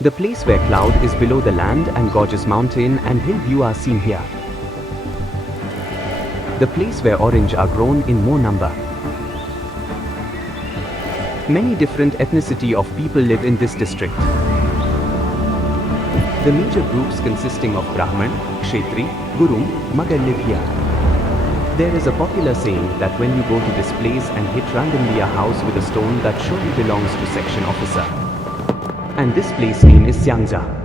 The place where cloud is below the land and gorgeous mountain and hill view are seen here. The place where orange are grown in more number. Many different ethnicity of people live in this district. The major groups consisting of Brahman, Kshetri, Gurung, Magar live here. There is a popular saying that when you go to this place and hit randomly a house with a stone, that surely belongs to section officer. And this place name is Syangja.